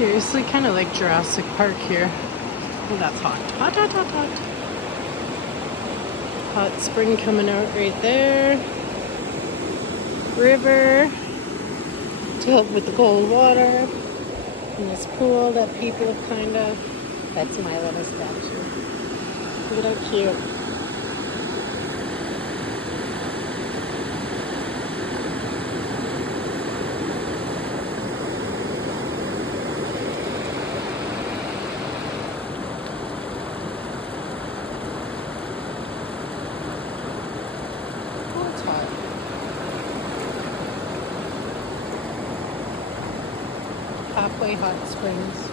Seriously, kind of like Jurassic Park here. Oh, that's hot. Hot, hot, hot, hot. Hot spring coming out right there. River. Filled with the cold water. And this pool that people have kind of... That's my little statue. Look at how cute. Oh, it's hot. Halfway Hot Springs.